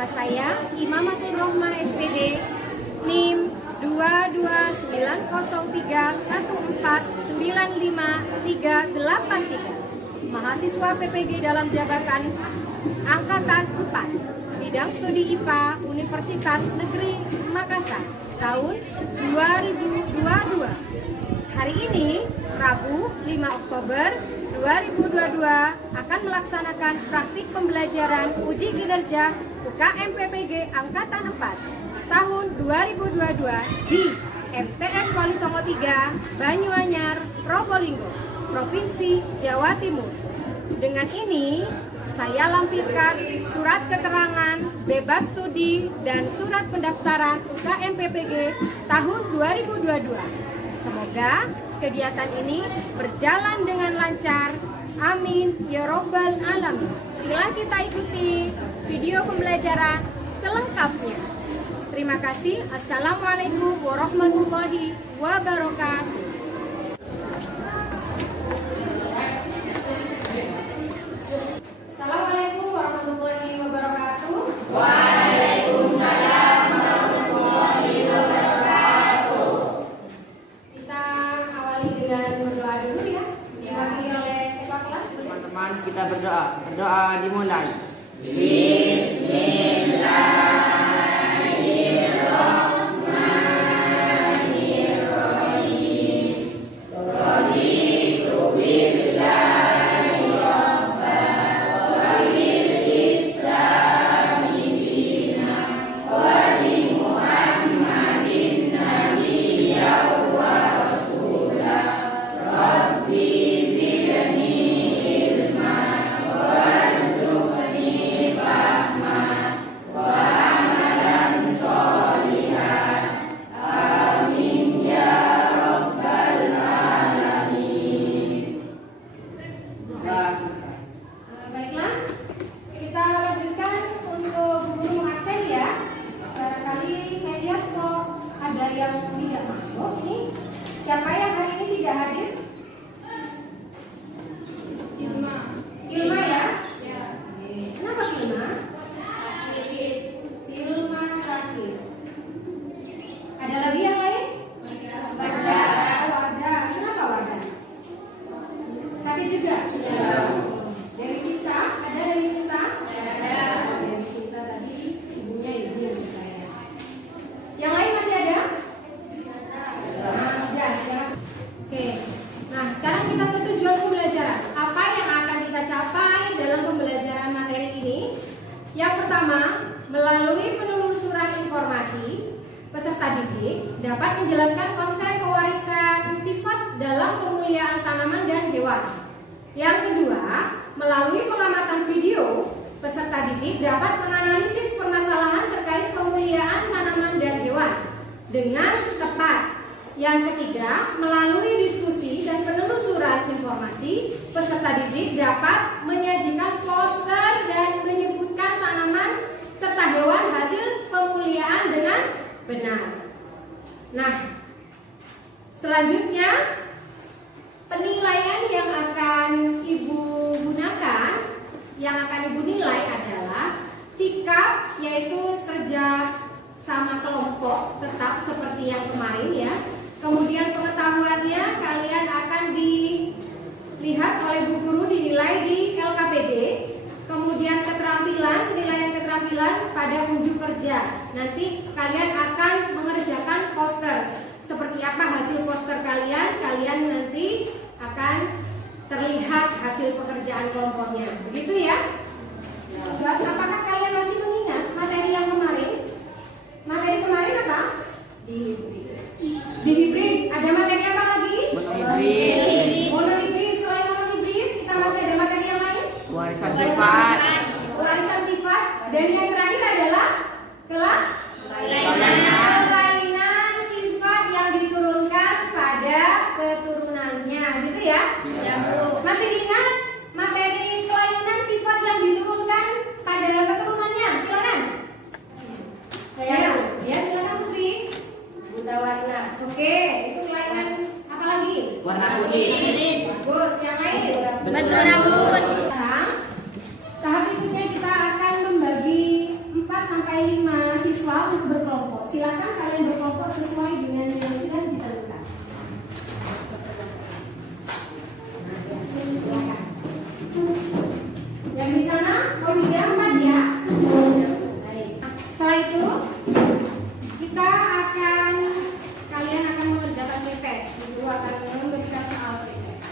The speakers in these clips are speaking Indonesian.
Nama saya Imamatul Rohmah SPD, NIM 22951495383, mahasiswa PPG dalam jabatan Angkatan 4, bidang studi IPA Universitas Negeri Makassar, tahun 2022. Hari ini, Rabu 5 Oktober 2022 akan melaksanakan praktik pembelajaran uji kinerja UKM PPG Angkatan 4 tahun 2022 di MTS Wali Songo 3, Banyuanyar, Probolinggo, Provinsi Jawa Timur. Dengan ini, saya lampirkan surat keterangan bebas studi dan surat pendaftaran UKM PPG tahun 2022. Semoga kegiatan ini berjalan dengan lancar. Amin ya robbal alamin. Marilah kita ikuti video pembelajaran selengkapnya. Terima kasih. Assalamualaikum warahmatullahi wabarakatuh. Assalamualaikum warahmatullahi wabarakatuh. Waalaikumsalam warahmatullahi wabarakatuh. Kita awali dengan berdoa dulu ya. Diwakili oleh Ketua Kelas. Teman-teman, kita berdoa. Berdoa dimulai. Baiklah, kita lanjutkan untuk guru mengabsen ya. Barangkali saya lihat kok ada yang tidak masuk ini. Siapa yang hari ini tidak hadir? Ilma ya? Kenapa Ilma? Ilma sakit. Ada lagi yang lain? Wardah. Kenapa Wardah? Sakit juga? Dari Sinta, ada dari Sinta? Dari Sinta tadi ibunya izin ke saya. Yang lain masih ada? Sudah. Oke. Nah, sekarang kita ke tujuan pembelajaran. Apa yang akan kita capai dalam pembelajaran materi ini? Yang pertama, melalui penelusuran informasi, peserta didik dapat menjelaskan konsep pewarisan sifat dalam pemuliaan tanaman dan hewan. Yang kedua, melalui pengamatan video, peserta didik dapat menganalisis permasalahan terkait pemuliaan tanaman dan hewan dengan tepat. Yang ketiga, melalui diskusi dan penelusuran informasi, peserta didik dapat menyajikan poster dan menyebutkan tanaman serta hewan hasil pemuliaan dengan benar. Nah, selanjutnya penilaian yang akan Ibu gunakan, yang akan Ibu nilai adalah sikap, yaitu kerja sama kelompok tetap seperti yang kemarin ya. Kemudian pengetahuannya kalian akan dilihat oleh Bu Guru, dinilai di LKPD. Kemudian keterampilan, penilaian keterampilan pada unjuk kerja. Nanti kalian akan mengerjakan poster. Seperti apa hasil poster kalian? Kalian nanti akan terlihat hasil pekerjaan kelompoknya. Begitu ya? Apakah kalian masih mengingat materi yang kemarin? Materi kemarin apa? Di hibrid. Ada materi apa lagi? Monohibrid. Monohibrid. Selain monohibrid, kita masih ada materi yang lain? Warisan sifat. Warisan sifat. Dan yang terakhir adalah kelainan sifat yang diturunkan pada keturunannya, gitu ya? Masih ingat materi kelainan sifat yang diturunkan pada keturunannya? Silakan. Ya, silakan Putri. Buta warna. Oke, itu kelainan apa lagi? Warna kulit. Bagus, yang lain? Bentuk rambut. Tahap berikutnya kita akan membagi 4 itu kalian akan mengerjakan pretest. Guru akan memberikan soal pretest.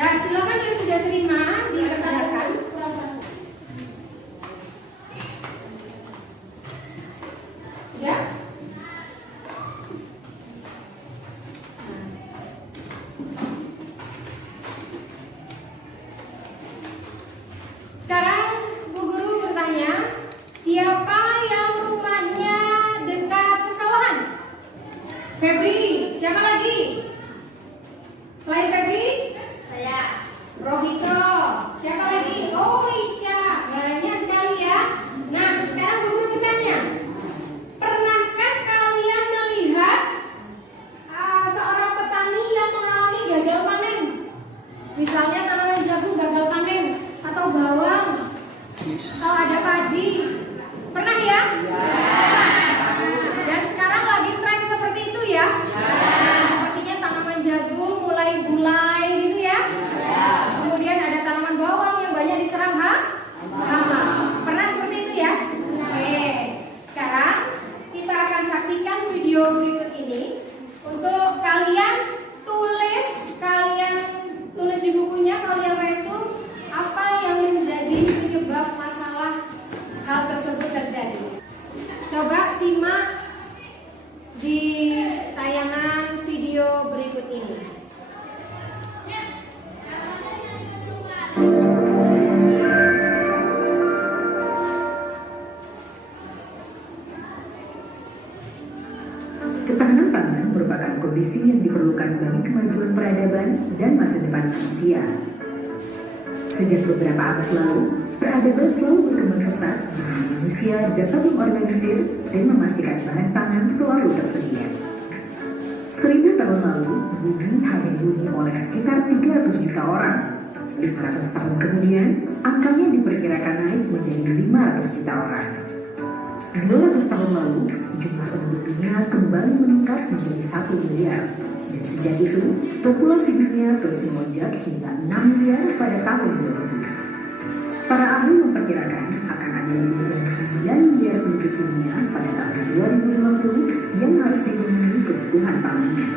Dan silakan yang sudah terima dikerjakan. Ya. Sekarang Bu Guru bertanya, siapa yang rumahnya dekat persawahan? Febri, siapa lagi? Selain Febri? Saya. Rohito, siapa lagi? Oh Ica, banyak sekali ya. Nah, sekarang Bu Guru bertanya, pernahkah kalian melihat seorang petani yang mengalami gagal panen? Misalnya tanaman jagung gagal panen, atau bawang, atau ada padi. Pernah ya? Dan sekarang lagi tren seperti itu ya? Sepertinya tanaman jagung mulai bulai gitu ya? Kemudian ada tanaman bawang yang banyak diserang hama. Pernah seperti itu ya? Oke. Sekarang kita akan saksikan video berikut ini. Untuk kalian tulis di bukunya, kalian resum apa yang menjadi penyebab masalah hal tersebut terjadi. Coba simak di tayangan video berikut ini. Ketahanan pangan merupakan kondisi yang diperlukan bagi kemajuan peradaban dan masa depan manusia. Sejak beberapa abad lalu, peradaban selalu berkembang pesat di mana manusia dapat mengorganisir dan memastikan bahan pangan selalu tersedia. 1000 tahun lalu, bumi hanya dihuni oleh sekitar 300 juta orang. 500 tahun kemudian, angkanya diperkirakan naik menjadi 500 juta orang. 200 tahun lalu, jumlah penduduk dunia kembali meningkat menjadi 1 miliar. Dan sejak itu, populasi dunia terus melonjak hingga 6 miliar pada tahun 2000. Para ahli memperkirakan akan ada lebih dari 9 miliar penduduk dunia pada tahun 2050 yang harus dipenuhi kebutuhan pangannya.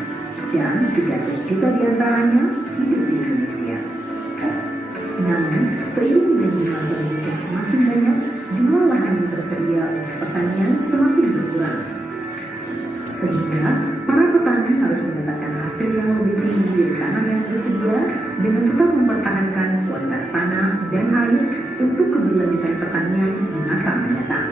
Dan 300 juta diantaranya hidup di Indonesia. Namun, seiring dengan jumlah penduduk yang semakin banyak, jumlah lahan yang tersedia untuk pertanian semakin berkurang. Sehingga, para petani harus mendapatkan hasil yang lebih tinggi dari tanah yang tersedia dengan tetap mempertahankan kualitas tanah dan air untuk keberlanjutan pertanian di masa mendatang.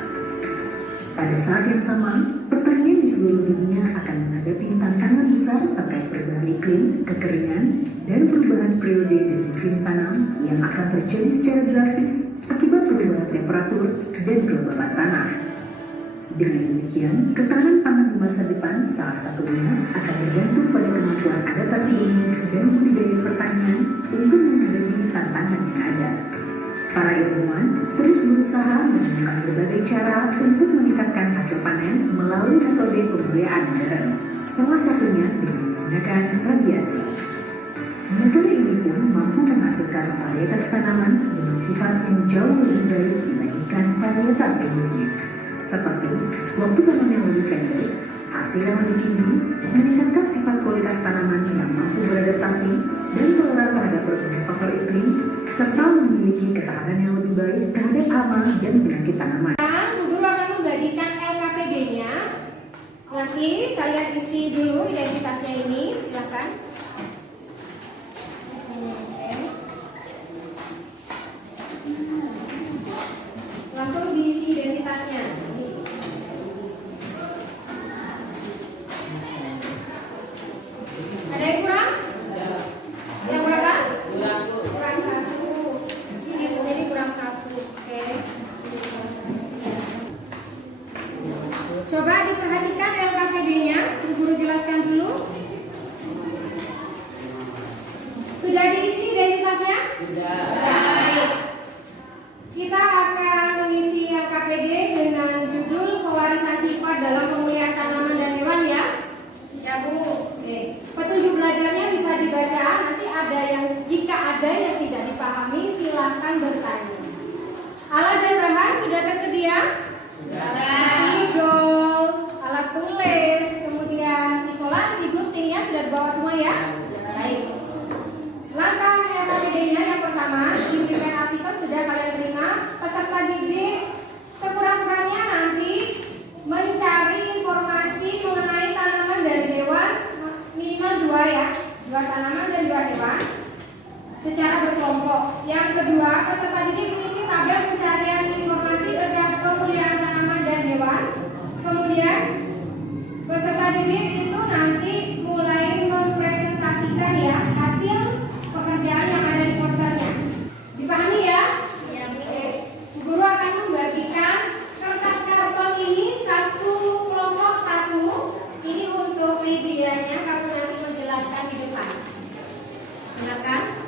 Pada saat yang sama, pertanian di seluruh dunia akan menghadapi tantangan besar terkait perubahan iklim, kekeringan, dan perubahan periode dan musim tanam yang akan terjadi secara drastis akibat perubahan temperatur dan kelembaban tanah. Dengan demikian, ketahanan pangan di masa depan salah satunya akan bergantung pada kemampuan adaptasi ini dan budidaya pertanian untuk menghadapi tantangan yang ada. Para ilmuwan terus berusaha menemukan berbagai cara untuk meningkatkan hasil panen melalui metode pembudayaan modern, salah satunya dengan menggunakan radiasi. Metode ini pun mampu menghasilkan varietas tanaman dengan sifat yang jauh lebih baik dibandingkan varietas sebelumnya. Seperti waktu tanam yang lebih pendek, hasil yang lebih tinggi, meningkatkan sifat kualitas tanaman yang mampu beradaptasi dan toleran terhadap berbagai faktor iklim, serta memiliki ketahanan yang lebih baik terhadap hama dan penyakit tanaman. Bu Guru akan membagikan LKPD-nya. Nanti kalian isi dulu identitasnya ini, silakan. Langsung diisi identitasnya. Ada yang kurang? Kurang berapa? Kurang 1. Ini di sini kurang 1. Oke. Coba diperhatikan LKPD-nya. Bu Guru jelaskan dulu. Sudah diisi identitasnya? Sudah. Baik. Kita akan mengisi LKPD dengan judul pewarisan sifat dalam Yang kedua, peserta didik mengisi tabel pencarian informasi terkait pemeliharaan tanaman dan hewan. Kemudian peserta didik itu nanti mulai mempresentasikan ya hasil pekerjaan yang ada di posternya. Dipahami ya? Ya, Oke. Guru akan membagikan kertas karton ini satu kelompok satu. Ini untuk medianya, kamu nanti menjelaskan di depan. Silakan.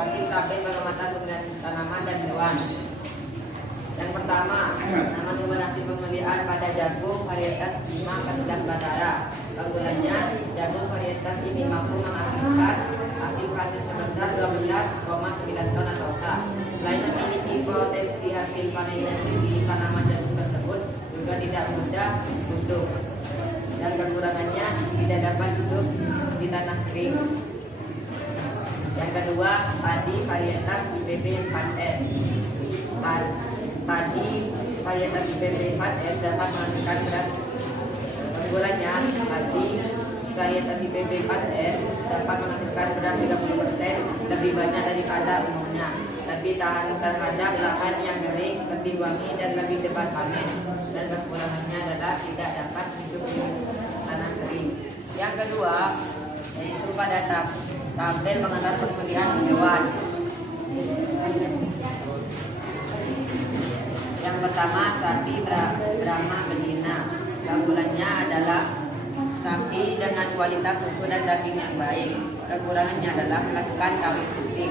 hasil tabel pengamatan pemilihan tanaman dan hewan. Yang pertama, nama sumber hasil pemilihan pada jagung varietas 5 14 Batara. Keunggulannya, jagung varietas ini mampu menghasilkan hasil panen sebesar 12,9 ton atau tak. Selain memiliki potensi hasil panen yang tinggi, tanaman jagung tersebut juga tidak mudah busuk. Dan kekurangannya tidak dapat hidup di tanah kering. Yang kedua, padi varietas IPB 4S. Padi varietas IPB 4S dapat menghasilkan beras. Keunggulannya, padi varietas IPB 4S dapat menghasilkan beras 30% lebih banyak daripada umumnya, lebih tahan terhadap lahan yang kering, lebih wangi dan lebih cepat panen. Dan kekurangannya adalah tidak dapat hidup di tanah kering. Yang kedua, yaitu pada tabel pengantar pemilihan hewan. Yang pertama, sapi Brahma betina. Keunggulannya adalah sapi dengan kualitas susu dan daging yang baik. Kekurangannya adalah melakukan kawin putih.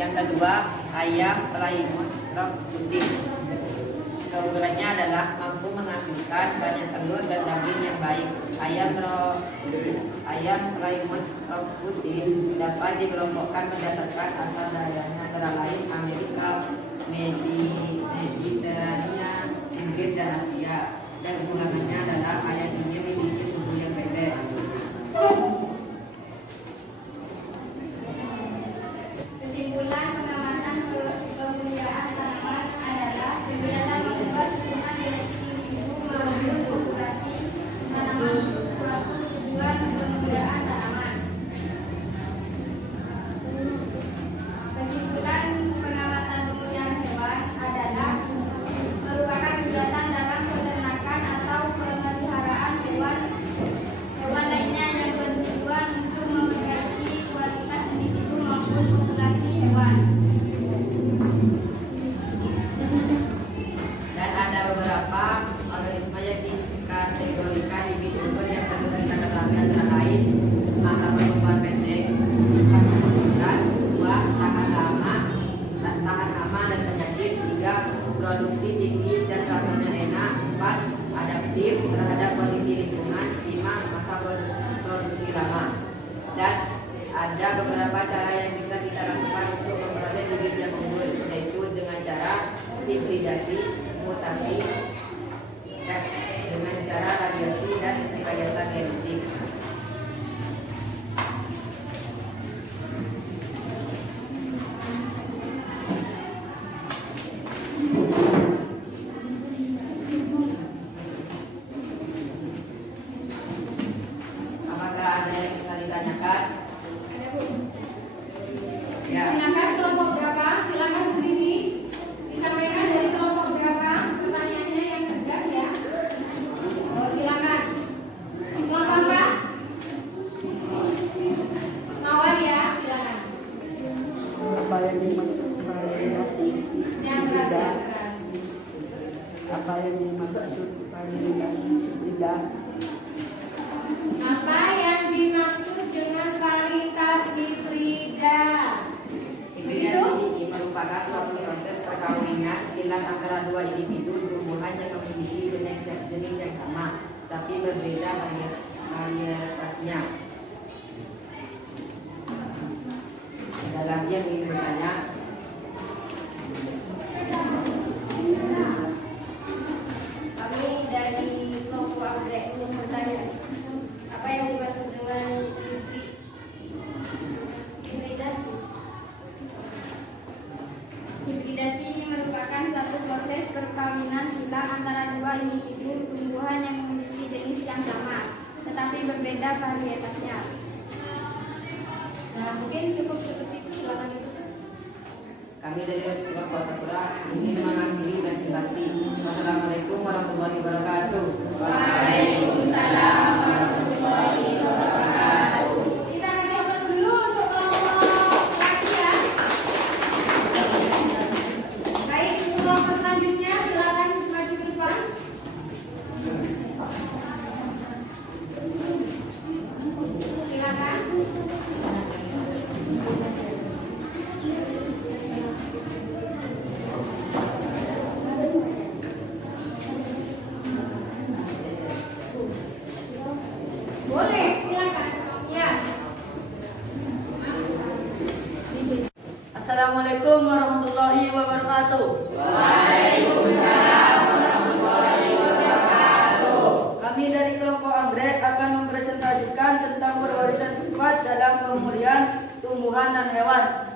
Yang kedua, ayam Plymouth Rock putih. Keunggulannya adalah mampu menghasilkan banyak telur dan daging yang baik. Ayam Plymouth Rock putih dapat dikelompokkan berdasarkan asal daerahnya, antara lain Amerika, Mediterania, Inggris dan Asia. Dan kekurangannya adalah ayam ini memiliki tubuh yang pendek. Kesimpulan pengamatan pemeliharaan tanaman adalah kegiatan mengubah susunan genetik individu maupun populasi tanaman suatu tujuan pemeliharaan tanaman. Kesimpulan pengamatan pemeliharaan hewan adalah merupakan kegiatan dalam peternakan atau pemeliharaan hewan lainnya yang bertujuan untuk memperbaiki kualitas individu maupun populasi hewan. Dan ada beberapa organisme yang dikategorikan bibit unggul yang perlu kita ketahui, antara lain masa pertumbuhan pendek, dan buah tahan lama dan penyakit. 3. Produksi tinggi dan rasanya enak. 4. Adaptif terhadap kondisi lingkungan. 5. Masa produksi lama. Dan ada beberapa cara yang bisa kita lakukan untuk memperoleh bibit yang unggul, yaitu dengan cara hibridasi, mutasi, dan dengan cara radiasi dan rekayasa genetik. Apakah ada yang bisa ditanyakan? Ada, Bu. Ya. Silakan kelompok berapa? Silakan berdiri. Disampaikan dari kelompok berapa? Pertanyaannya yang tegas ya. Oh, silakan. Kelompok apa? Mawar ya, silakan. Apa yang dimaksud variasi Yang keras, yang keras. Apa yang dimaksud variasi hibrida? Apa yang dimaksud dengan varietas hibrida? Hibridasi ini merupakan suatu proses perkawinan silang antara dua individu tumbuhan yang memiliki jenis yang sama, tapi berbeda varietasnya. Ada lagi yang ingin bertanya? Kami dari kelompok Agrek ingin bertanya, apa yang dimaksud dengan hibridasi? Hibridasi ini merupakan suatu proses perkawinan silang antara dua individu tumbuhan yang memiliki jenis yang sama, tetapi berbeda varietasnya. Nah, mungkin cukup seperti itu. Silakan itu. Kami dari kelompok Sakura ingin mengakhiri presentasi. Wassalamualaikum warahmatullahi wabarakatuh. Waalaikumsalam warahmatullahi wabarakatuh. Kita kasih aplaus dulu untuk kelompok laki ya. Baik, untuk kelompok selanjutnya silakan maju ke depan. Silakan. Assalamualaikum warahmatullahi wabarakatuh. Kami dari kelompok anggrek akan mempresentasikan tentang perwarisan sifat dalam pemulihan tumbuhan dan hewan.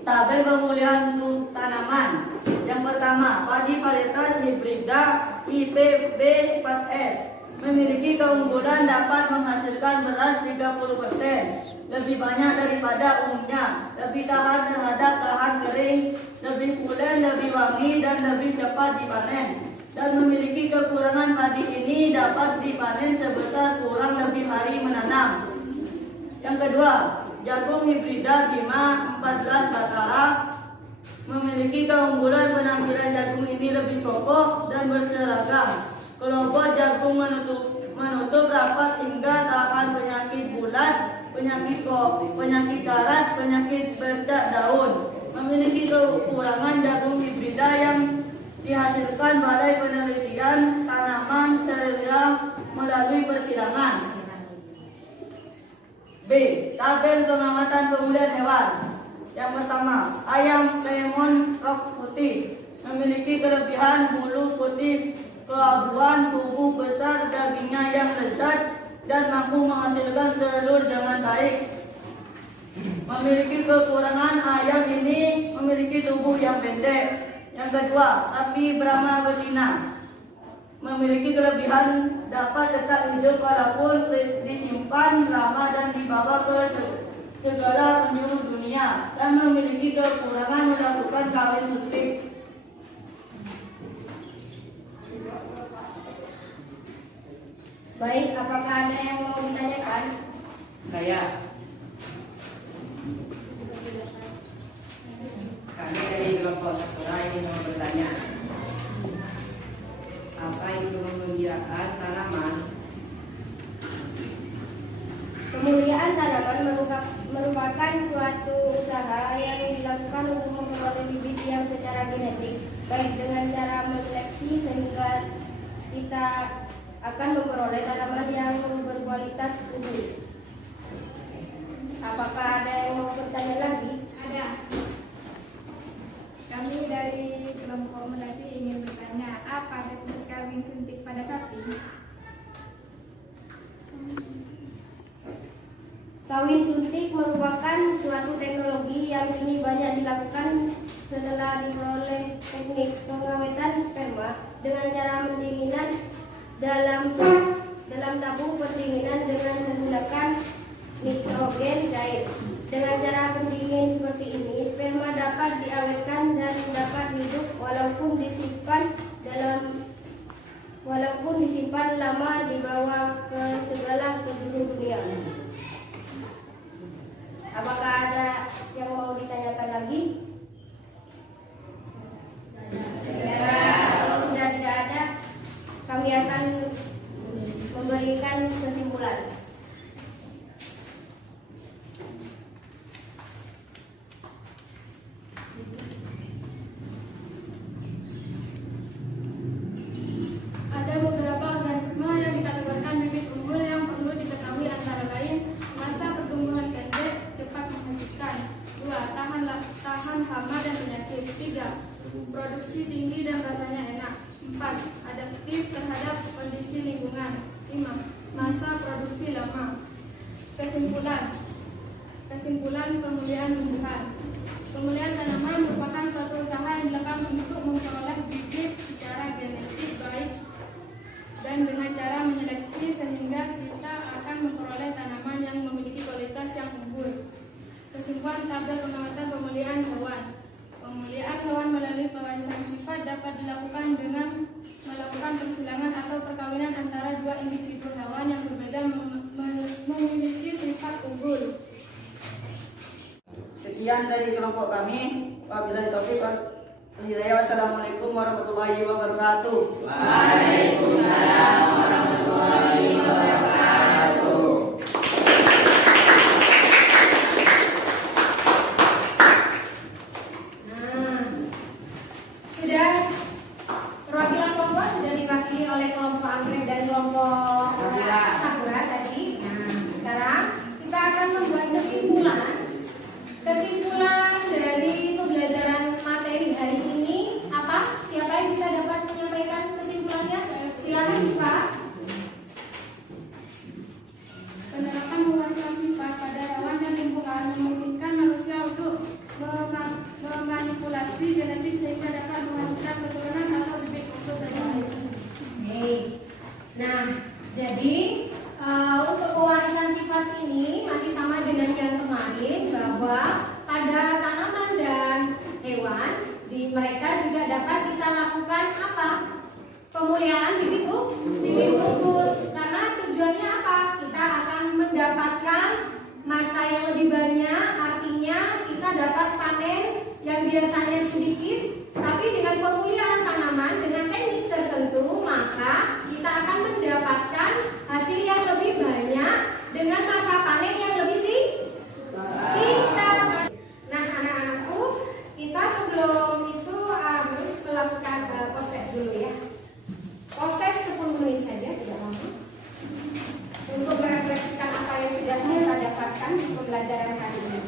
Tabel pemulihan tanaman. Yang pertama, padi varietas hibrida IPB 4S memiliki keunggulan dapat menghasilkan beras 30%, lebih banyak daripada umumnya, lebih tahan terhadap tahan kering, lebih pulen, lebih wangi, dan lebih cepat dipanen. Dan memiliki kekurangan padi ini dapat dipanen sebesar kurang lebih hari menanam. Yang kedua, jagung hibrida Bima 14 Bakala memiliki keunggulan penampilan jagung ini lebih kokoh dan berseragam. Kelompok jagung menutup rapat hingga tahan penyakit bulat, penyakit karat, penyakit berdak daun. Memiliki kekurangan jagung hibrida yang dihasilkan Balai Penelitian Tanaman Sterilium melalui persidangan. B. Tabel pengamatan pemulihan hewan. Yang pertama, ayam lemon rock putih memiliki kelebihan bulu putih keabuan, tubuh besar, dagingnya yang lezat, dan mampu menghasilkan telur dengan baik. Memiliki kekurangan, ayam ini memiliki tubuh yang pendek. Yang kedua, sapi Brahma betina memiliki kelebihan dapat tetap hidup walaupun disimpan lama dan dibawa ke segala penjuru dunia, dan memiliki kekurangan melakukan kawin suntik. Baik, apakah ada yang mau ditanyakan? Saya. Kami dari kelompok Sakura ingin bertanya, apa itu pemulihan tanaman? Pemulihan tanaman merupakan suatu usaha yang dilakukan untuk memperoleh bibit yang secara genetik, baik dengan cara menseleksi sehingga kita akan memperoleh tanaman yang berkualitas unggul. Apakah ada yang mau bertanya lagi? Ada. Kami dari kelompok Melati ingin bertanya, apa teknik kawin suntik pada sapi? Kawin suntik merupakan suatu teknologi yang kini banyak dilakukan setelah diperoleh teknik pengawetan sperma dengan cara pendinginan dalam tabung pendinginan dengan menggunakan nitrogen cair. Dengan cara pendingin seperti ini, sperma dapat diawetkan dan dapat hidup walaupun disimpan lama dibawa ke segala penjuru dunia. Apakah ada yang mau ditanyakan lagi? Kalau sudah tidak ada, kami akan memberikan kesimpulan. Ada beberapa organisme yang dikategorikan bibit unggul yang perlu diketahui, antara lain masa pertumbuhan pendek, cepat menghasilkan. 2. Tahan hama dan penyakit. 3. Produksi tinggi dan rasanya enak. 4. Adaptif terhadap kondisi lingkungan. 5. Masa produksi lama. Kesimpulan pemulihan tumbuhan. Pemulihan tanaman merupakan suatu usaha yang dilakukan untuk memperoleh bibit secara genetik baik dan dengan cara menyeleksi sehingga kita akan memperoleh tanaman yang memiliki kualitas yang unggul. Kesimpulan tabel pengamatan pemulihan hewan. Pemulihan hewan melalui pewarisan sifat dapat dilakukan dengan melakukan persilangan atau perkawinan antara dua individu hewan yang berbeda memiliki sifat unggul. Sekian dari kelompok kami. Wabillahi taufiq wal hidayah. Wassalamualaikum warahmatullahi wabarakatuh. Waalaikumsalam warahmatullahi wabarakatuh. Sudah perwakilan kelompok sudah diwakili oleh kelompok anggrek dan kelompok sakura tadi. Nah, sekarang kita akan membuat kesimpulan masa yang lebih banyak, artinya kita dapat panen yang biasanya sedikit, tapi dengan pemulihan tanaman dengan teknik tertentu, maka kita akan mendapatkan hasil yang lebih banyak dengan masa panen yang lebih singkat. Nah, anak-anakku, kita sebelum itu harus melakukan post-test dulu ya. Post-test 10 menit saja, tidak lama, untuk merefleksikan apa yang sudah kita dapatkan di pembelajaran kali ini.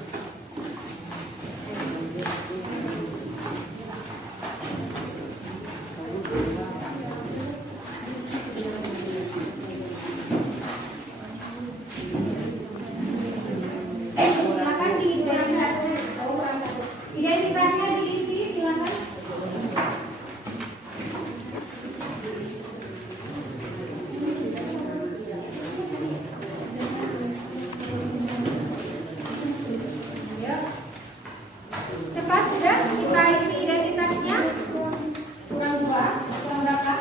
Silakan diidentifikasinya. Identitasnya diisi, silakan. Ya. Cepat sudah kita isi identitasnya. Kurang 2, kurang berapa?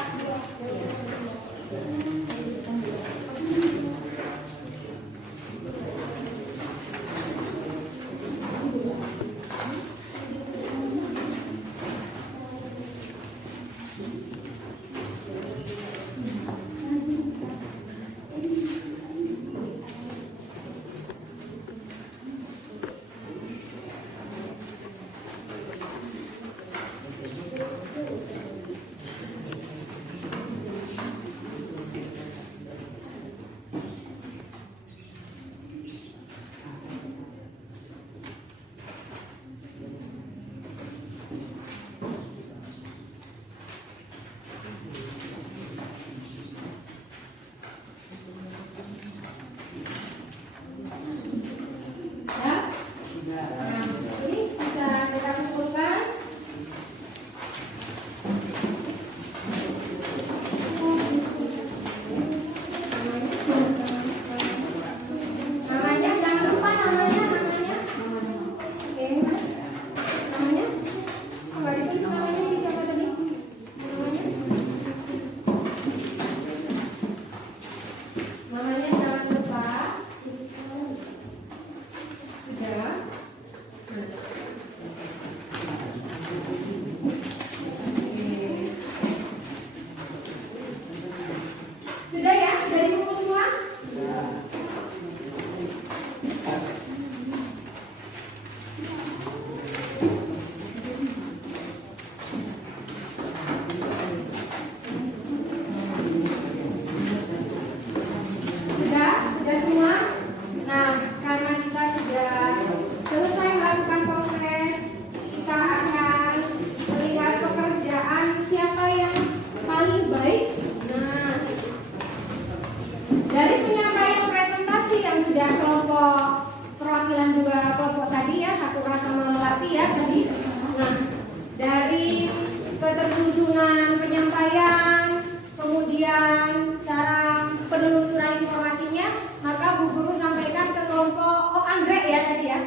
ketersusunan penyampaian, kemudian cara penelusuran informasinya, maka Bu Guru sampaikan ke kelompok anggrek ya tadi ya.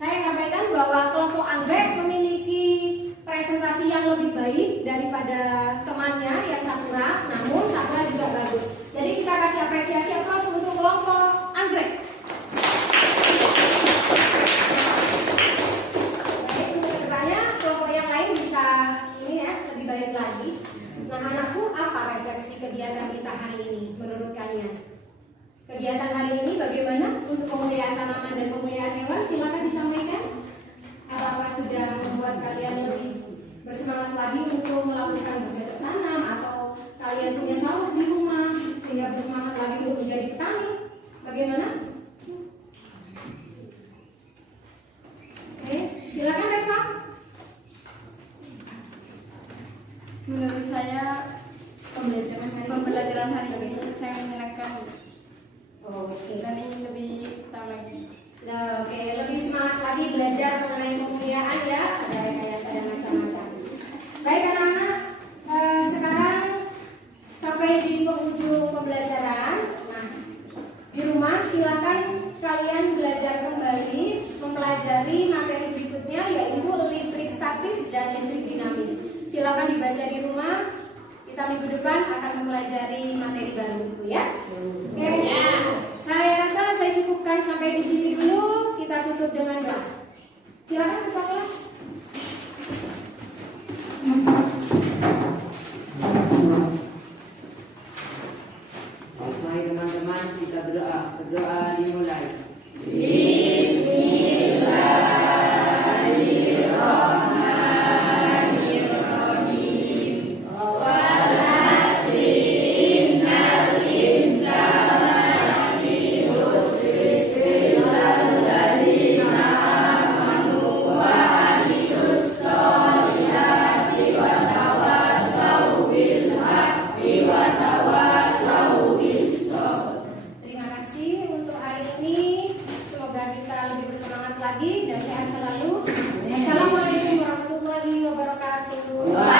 Saya sampaikan bahwa kelompok anggrek memiliki presentasi yang lebih baik daripada temannya yang sakura, namun sakura juga bagus. Jadi kita kasih apresiasi aplaus untuk kelompok anggrek. Baik, untuk kedepannya kelompok yang lain bisa ini ya lebih baik lagi. Nah, anakku, apa refleksi kegiatan kita hari ini menurut kalian? Kegiatan hari ini bagaimana untuk pemulihan tanaman dan pemulihan hewan? Silakan disampaikan. Apakah sudah membuat kalian lebih bersemangat lagi untuk melakukan bercocok tanam, atau kalian punya sawah di rumah sehingga bersemangat lagi untuk menjadi petani? Bagaimana? Oke, silakan Reva. Menurut saya pembelajaran hari ini saya menyenangkan. Oke. Dan ingin lebih tahu lagi. Oke, lebih semangat lagi belajar mengenai pemulihaan ya, ada rekayasa dan macam-macam. Baik anak-anak, sekarang sampai di penghujung pembelajaran. Nah, di rumah silakan kalian belajar kembali mempelajari materi berikutnya, yaitu listrik statis dan listrik dinamis. Silakan dibaca di rumah. Kita minggu depan akan mempelajari materi baru itu ya. Oke. Saya rasa saya cukupkan sampai di sini dulu. wabarakatuh.